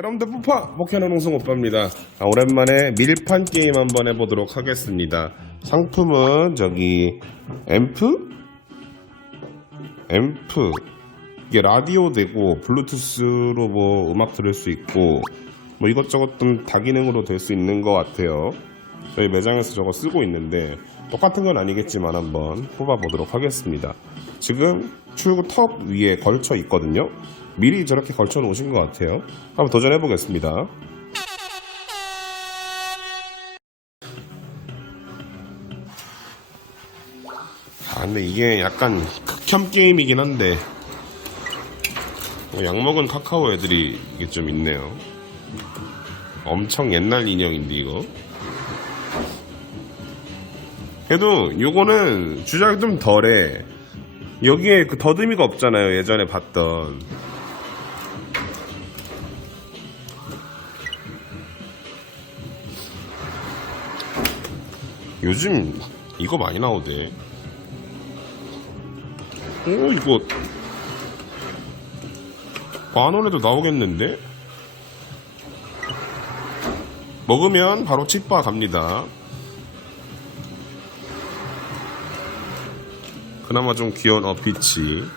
여러분들 포켓몬 홍성 오빠입니다. 아, 오랜만에 밀판 게임 한번 해보도록 하겠습니다. 상품은 저기 앰프? 앰프 이게 라디오 되고 블루투스로 뭐 음악 들을 수 있고 뭐 이것저것 좀 다기능으로 될 수 있는 것 같아요. 저희 매장에서 저거 쓰고 있는데 똑같은 건 아니겠지만 한번 뽑아보도록 하겠습니다. 지금 출구 턱 위에 걸쳐 있거든요. 미리 저렇게 걸쳐 놓으신 것 같아요. 한번 도전해 보겠습니다. 아, 근데 이게 약간 극혐 게임이긴 한데 어, 약 먹은 카카오 애들이 이게 좀 있네요. 엄청 옛날 인형인데 이거. 그래도 요거는 주작이 좀 덜해. 여기에 그 더듬이가 없잖아요. 예전에 봤던. 요즘 이거 많이 나오대. 오, 이거 만 원에도 나오겠는데? 먹으면 바로 칩바 갑니다. 그나마 좀 귀여운 어피치.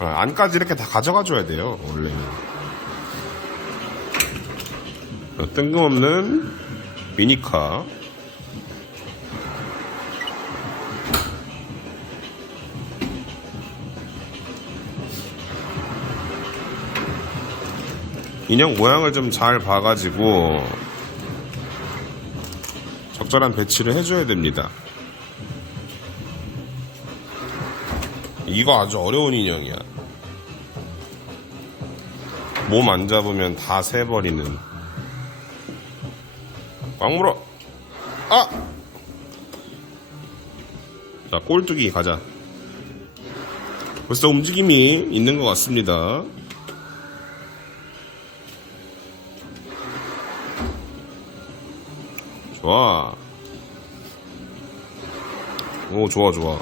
아, 안까지 이렇게 다 가져가 줘야 돼요, 원래는. 어, 뜬금없는 미니카. 인형 모양을 좀 잘 봐가지고 적절한 배치를 해줘야 됩니다. 이거 아주 어려운 인형이야. 몸 안 잡으면 다 새버리는. 꽉 물어! 아! 자, 꼴뚜기 가자. 벌써 움직임이 있는 것 같습니다. 좋아. 오, 좋아, 좋아.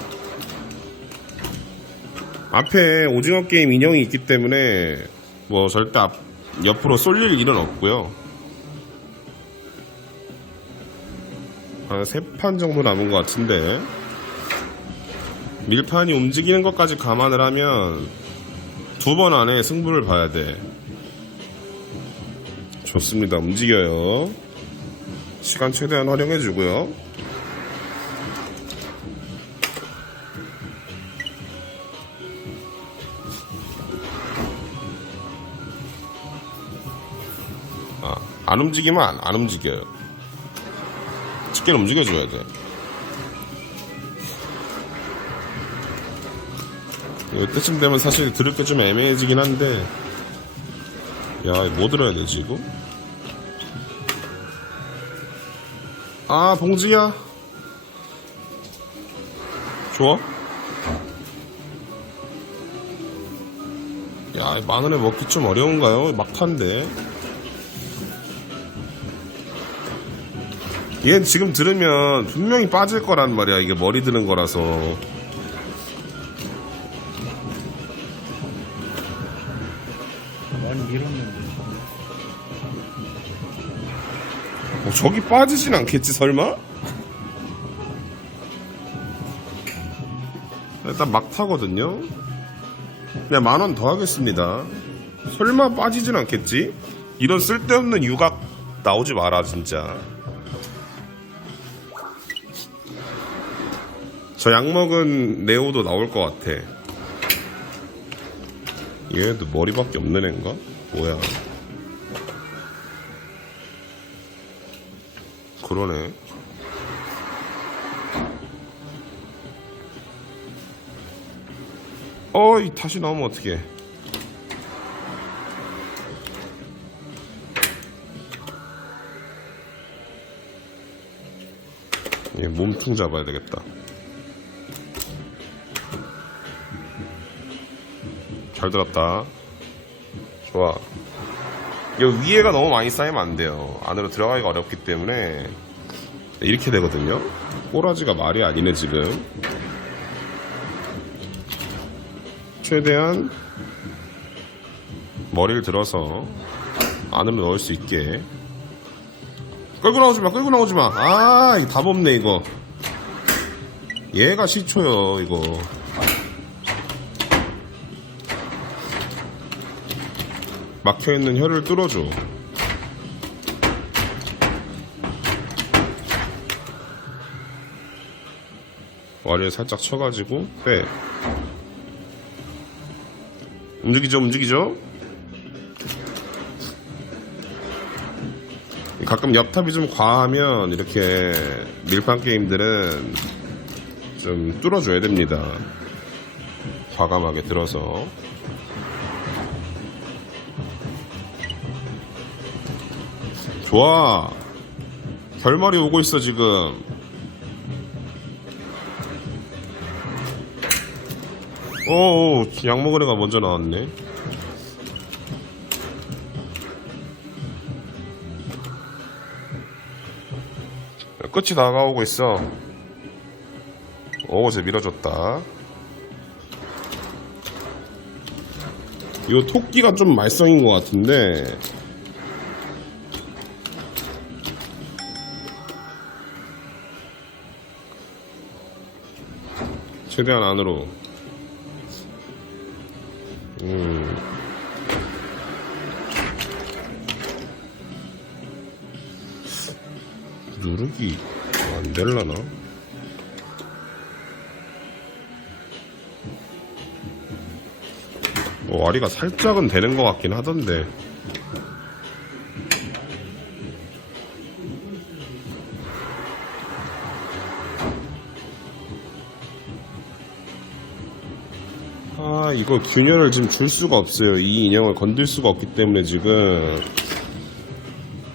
앞에 오징어 게임 인형이 있기 때문에 뭐 절대 앞, 옆으로 쏠릴 일은 없고요. 한세판 정도 남은 것 같은데 밀판이 움직이는 것까지 감안을 하면 두 번 안에 승부를 봐야 돼. 좋습니다. 움직여요. 시간 최대한 활용해 주고요. 아, 안 움직이면 안, 안 움직여요. 집게는 움직여줘야 돼. 이때쯤 되면 사실 들을 게 좀 애매해지긴 한데, 야, 뭐 들어야 되지, 이거? 아, 봉지야. 좋아? 야, 만 원에 먹기 좀 어려운가요? 막탄데. 얘 지금 들으면 분명히 빠질 거란 말이야. 이게 머리 드는 거라서. 많이 밀었는데 어, 저기 빠지진 않겠지, 설마? 일단 막 타거든요. 그냥 만 원 더 하겠습니다. 설마 빠지진 않겠지? 이런 쓸데없는 유각 나오지 마라, 진짜. 저 약 먹은 네오도 나올 것 같아. 얘도 머리밖에 없는 애인가? 뭐야. 그러네. 어이, 다시 나오면 어떡해. 얘 몸통 잡아야 되겠다. 잘 들었다. 좋아. 이 위에가 너무 많이 쌓이면 안 돼요. 안으로 들어가기가 어렵기 때문에 이렇게 되거든요. 꼬라지가 말이 아니네 지금. 최대한 머리를 들어서 안으로 넣을 수 있게 끌고 나오지 마, 끌고 나오지 마. 아, 이거 답 없네, 이거. 얘가 시초요, 이거. 막혀있는 혀를 뚫어줘. 와리를 살짝 쳐가지고 빼. 움직이죠, 움직이죠? 가끔 옆탑이 좀 과하면 이렇게 밀판 게임들은 좀 뚫어줘야 됩니다. 과감하게 들어서. 좋아. 결말이 오고 있어, 지금. 오, 약 먹은 애가 먼저 나왔네. 끝이 다가오고 있어. 오, 쟤 밀어줬다. 이 토끼가 좀 말썽인 것 같은데. 최대한 안으로. 음. 누르기 안 될라나? 어, 와리가 살짝은 되는 것 같긴 하던데. 이거 균열을 지금 줄 수가 없어요. 이 인형을 건들 수가 없기 때문에 지금.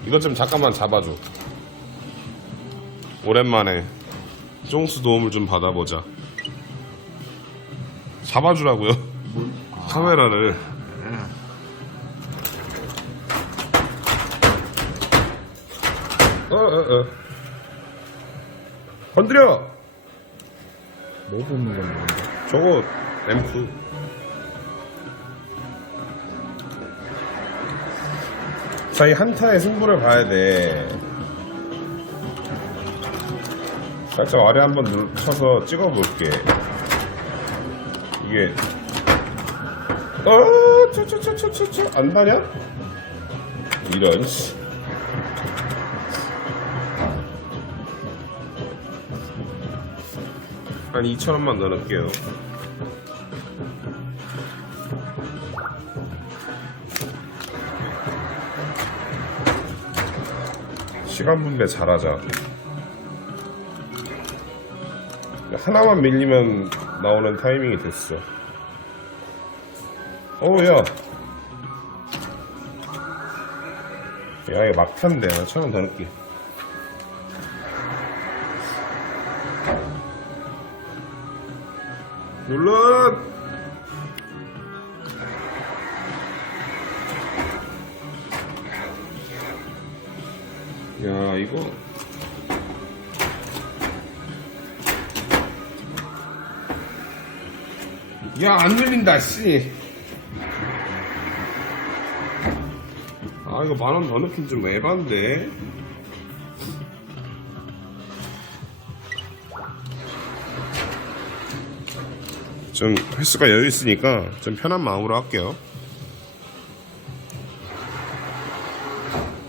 이거 좀 잠깐만 잡아줘. 오랜만에 쫑수 도움을 좀 받아보자. 잡아주라고요. 카메라를. 어, 어, 어. 건드려! 뭐 뽑는 건데? 저거 램프. 자, 이 한타의 승부를 봐야 돼. 살짝 아래 한번 눌- 쳐서 찍어볼게. 이게, 어, 쩌쩌쩌쩌쩌, 안 다냐? 이런, 씨. 한 2,000원만 넣을게요. 시간 분배 잘하자. 하나만 밀리면 나오는 타이밍이 됐어. 오, 야. 야, 이거 막탄데. 천원 더 넣을게. 눌러! 야, 이거. 야, 안 눌린다, 씨. 아, 이거 만 원 더 넣긴 좀 에반데. 좀 횟수가 여유 있으니까 좀 편한 마음으로 할게요.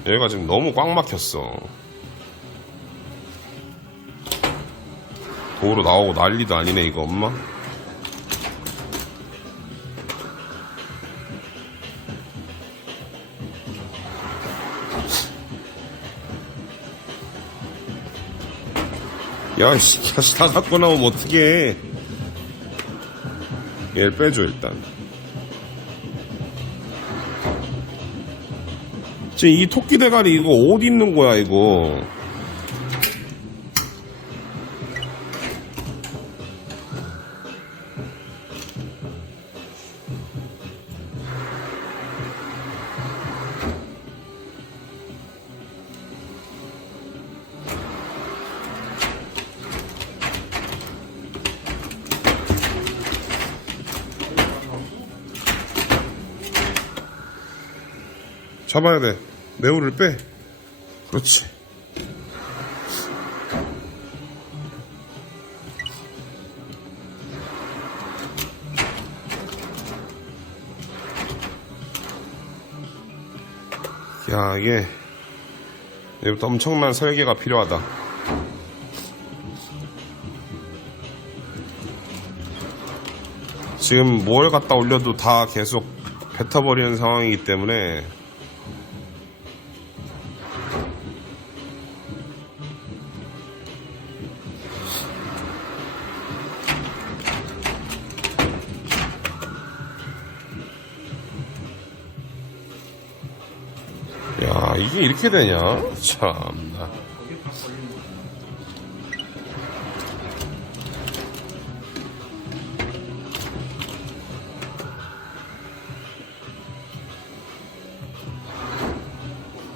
여기가 지금 너무 꽉 막혔어. 도로 나오고 난리도 아니네 이거 엄마. 야, 씨, 다시 다 갖고 나오면 어떡해. 얘를 빼줘, 일단. 지금 이 토끼 대가리 이거 어디 있는 거야, 이거. 잡아야 돼. 매우를 빼. 그렇지. 야, 이게, 이부터 엄청난 설계가 필요하다. 지금 뭘 갖다 올려도 다 계속 뱉어버리는 상황이기 때문에 이게 이렇게 되냐? 참나.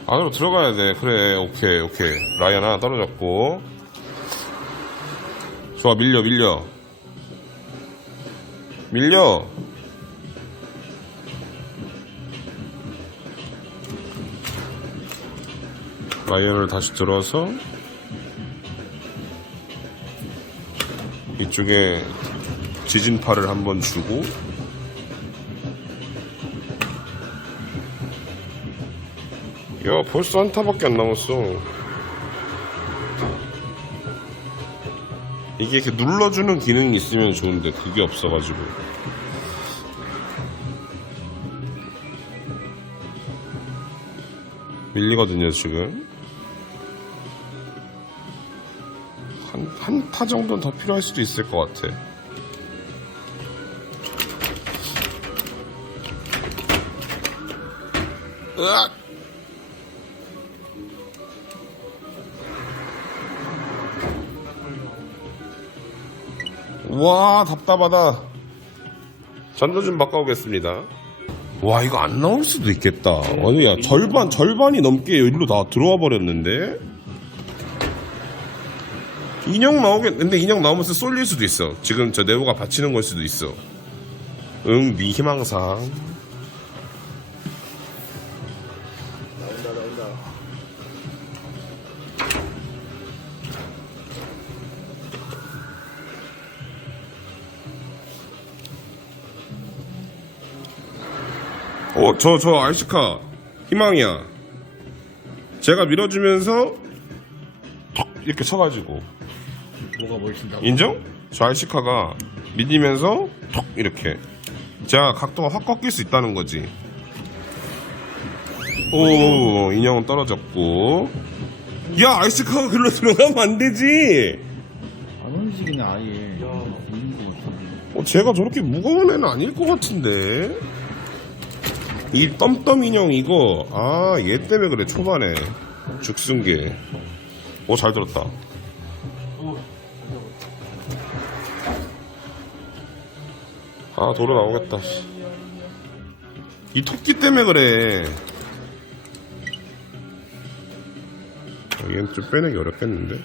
안으로 들어가야 돼. 그래 오케이 오케이. 라이언 하나 떨어졌고. 좋아 밀려 밀려. 밀려 라이언을 다시 들어서 이쪽에 지진파를 한번 주고 야 벌써 한 타밖에 안 남았어. 이게 이렇게 눌러주는 기능이 있으면 좋은데 그게 없어가지고. 밀리거든요 지금 타 정도는 더 필요할 수도 있을 것 같아. 으악! 와 답답하다. 전도 좀 바꿔오겠습니다. 와 이거 안 나올 수도 있겠다. 아니 야 절반 절반이 넘게 여기로 다 들어와 버렸는데 인형 나오겠 근데 인형 나오면서 쏠릴 수도 있어 지금 저 네오가 받치는 걸 수도 있어 응네 희망상 나온다 나온다 어, 저, 저, 알시카. 희망이야. 제가 밀어주면서, 턱! 이렇게 쳐가지고. 뭐가 뭘 친다고 인정? 저 알시카가 밀리면서, 턱! 이렇게. 제가 각도가 확 꺾일 수 있다는 거지. 오, 인형은 떨어졌고. 야, 알시카가 글로 들어가면 안 되지! 안 움직이네 아예 있는 같아 어, 제가 저렇게 무거운 애는 아닐 것 같은데. 이 덤덤 인형 이거 아 얘 때문에 그래 초반에 죽순 게 오 잘 들었다 아 도로 나오겠다 씨. 이 토끼 때문에 그래 아, 얘는 좀 빼내기 어렵겠는데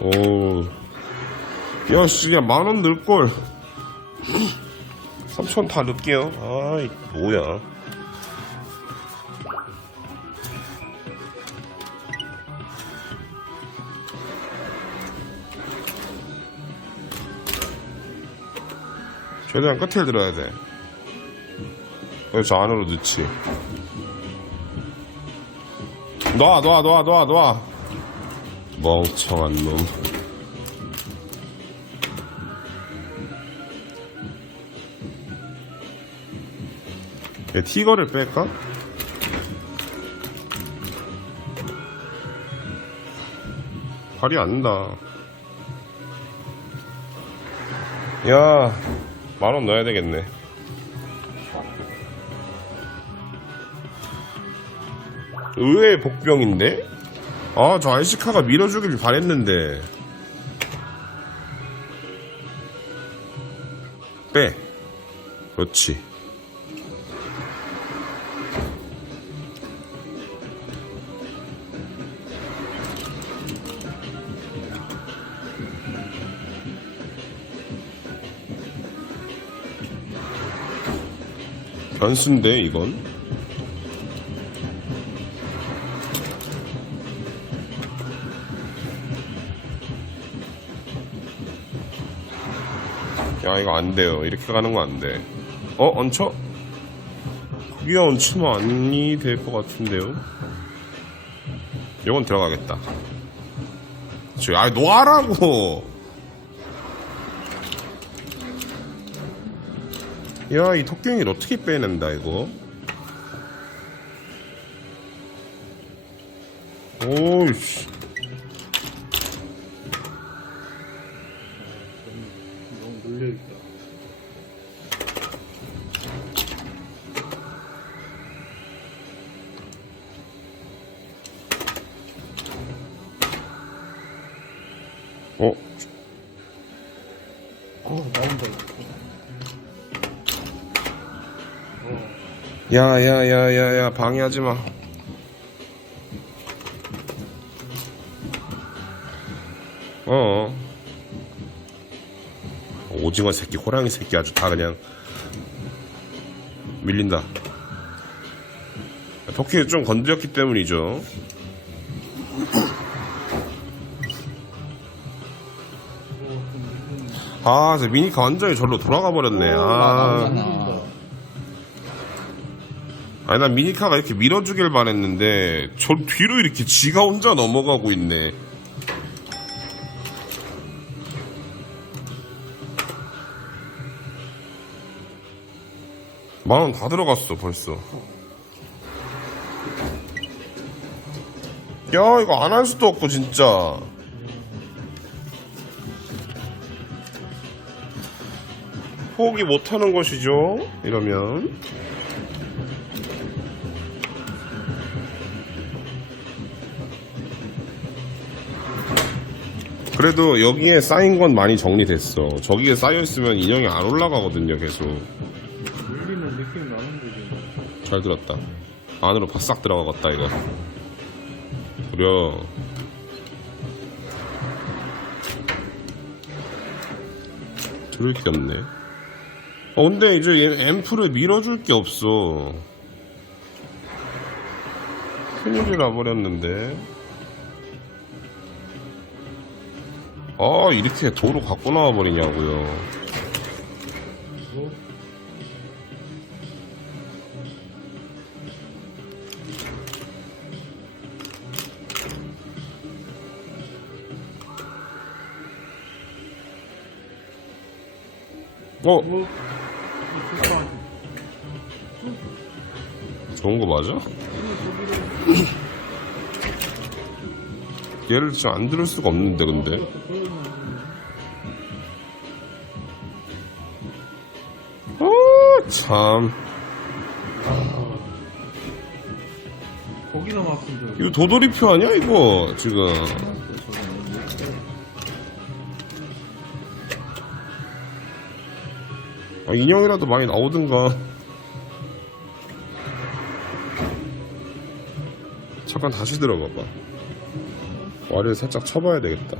오 야, 씨, 야, 만원 넣을걸. 3천 다 넣을게요. 아이, 뭐야. 최대한 끝에 들어야 돼. 저 안으로 넣지. 놔, 놔, 놔, 놔, 놔. 멍청한 놈. 얘 티거를 뺄까? 발이 안 나. 야, 만 원 넣어야 되겠네. 의외의 복병인데? 아, 저 알시카가 밀어주길 바랬는데. 빼. 그렇지. 변수인데 이건. 야 이거 안 돼요. 이렇게 가는 거 안돼. 어? 얹혀? 그게 얹히면 아니 될 것 같은데요? 이건 들어가겠다. 저, 아 놓아라고 야, 이 턱경이를 어떻게 빼낸다, 이거? 오이씨. 야, 야, 야, 야, 야, 방해하지 마. 어. 오징어 새끼, 호랑이 새끼 아주 다 그냥 밀린다. 토끼가 좀 건드렸기 때문이죠. 아, 저 미니카 완전히 절로 돌아가 버렸네. 아. 아니 난 미니카가 이렇게 밀어주길 바랬는데 저 뒤로 이렇게 지가 혼자 넘어가고 있네. 만 원 다 들어갔어 벌써. 야 이거 안 할 수도 없고 진짜. 포기 못하는 것이죠 이러면 그래도 여기에 쌓인 건 많이 정리됐어. 저기에 쌓여있으면 인형이 안 올라가거든요, 계속. 놀리는 느낌 나는데, 지금. 잘 들었다. 안으로 바싹 들어가겠다, 이거. 무려. 들을 게 없네. 어, 근데 이제 얘 앰프를 밀어줄 게 없어. 큰일이 나버렸는데. 아, 이렇게 도로 갖고 나와 버리냐고요. 어? 뭐, 좋은 거 맞아? 얘를 진짜 안 들을 수가 없는데 근데 참. 거기서 막힌 줄. 이거 도돌이표 아니야 이거? 지금. 아, 인형이라도 많이 나오든가. 잠깐 다시 들어가봐. 와리를 살짝 쳐봐야 되겠다.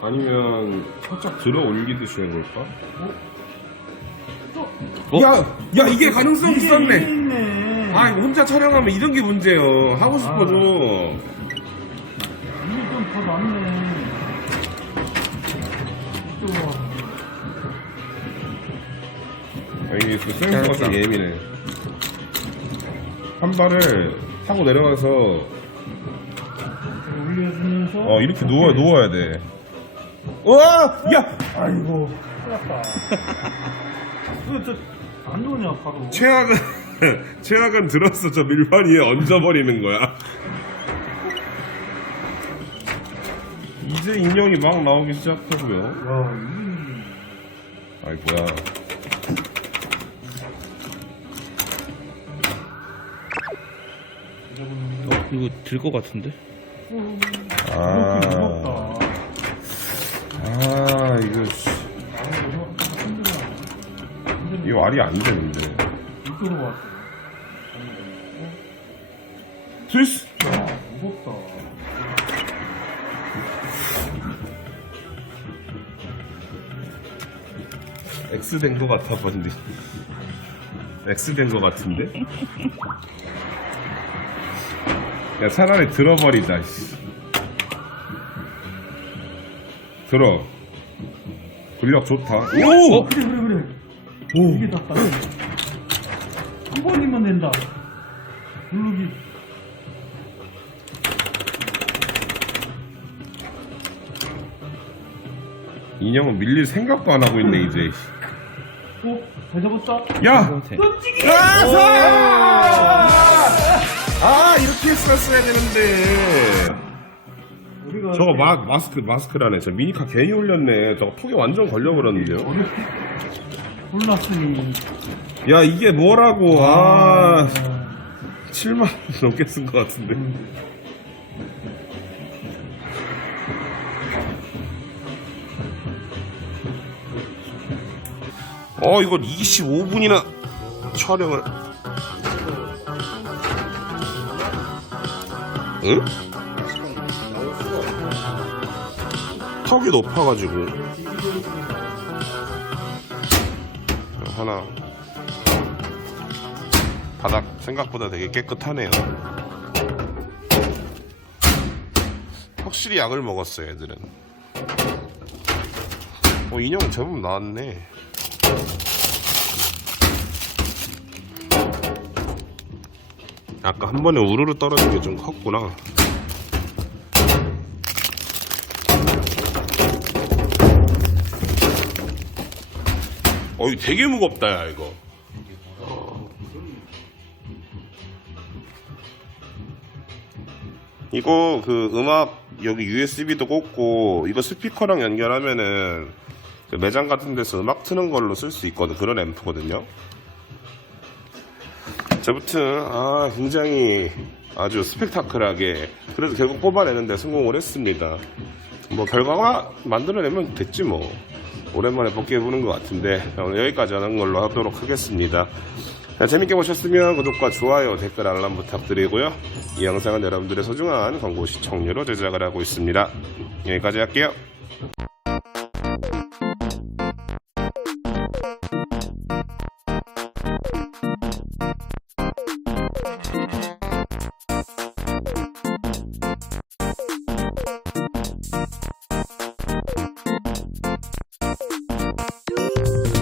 아니면 살짝 들어 올리듯이 해볼까? 야! 야 이게 가능성 있었네 있네. 아 이거 혼자 촬영하면 이런 게 문제예요 하고 싶어도 이게 좀더 낫네. 이쪽으로 와. 여기 그 센서가 좀 예민해 한 발을 타고 내려가서 올려주면서. 어 이렇게 누워, 누워야 돼 우와! 야! 아이고. 큰일 났다. 이거 저, 안 좋냐, 바로. 최악은 최악은 들어서 저 밀판 위에 얹어버리는 거야 이제 인형이 막 나오기 시작하고요 와, 이게. 아이 뭐야 어, 이거 들 것 같은데? 아. 아 이거 씨. 이거 말이 안 되는데 이쪽으로 왔어. 스위스 야, 무겁다. X 된거 같아 보는데 X 된거 같은데 야 차라리 들어버리자 씨. 들어 근력 좋다 오! 그래. 오! 이게 낫다. 한 번이면 된다. 누르기. 인형은 밀릴 생각도 안 하고 있네 이제 오, 어? 잘 잡았다. 야! 동생. 아 이렇게 했었어야 되는데 우리가 저거 마, 마스크 마스크라네 저 미니카 괜히 올렸네 저거 턱에 완전 걸려버렸는데요 골랐으니. 야 이게 뭐라고 아 7만 원 넘게 쓴 것 같은데 어 이걸 25분이나 촬영을 응? 턱이 높아가지고 하나 바닥 생각보다 되게 깨끗하네요. 확실히 약을 먹었어요, 애들은. 어, 인형 제법 나왔네. 아까 한 번에 우르르 떨어진 게 좀 컸구나. 어, 이거 되게 무겁다, 야, 이거. 이거 그 음악 여기 USB도 꽂고 이거 스피커랑 연결하면은 그 매장 같은 데서 음악 트는 걸로 쓸 수 있거든 그런 앰프거든요. 저부튼 아 굉장히 아주 스펙타클하게 그래도 결국 뽑아내는데 성공을 했습니다. 뭐 결과가 만들어내면 됐지 뭐 오랜만에 복귀해보는 것 같은데 오늘 여기까지 하는 걸로 하도록 하겠습니다. 자, 재밌게 보셨으면 구독과 좋아요 댓글 알람 부탁드리고요. 이 영상은 여러분들의 소중한 광고 시청료로 제작을 하고 있습니다. 여기까지 할게요.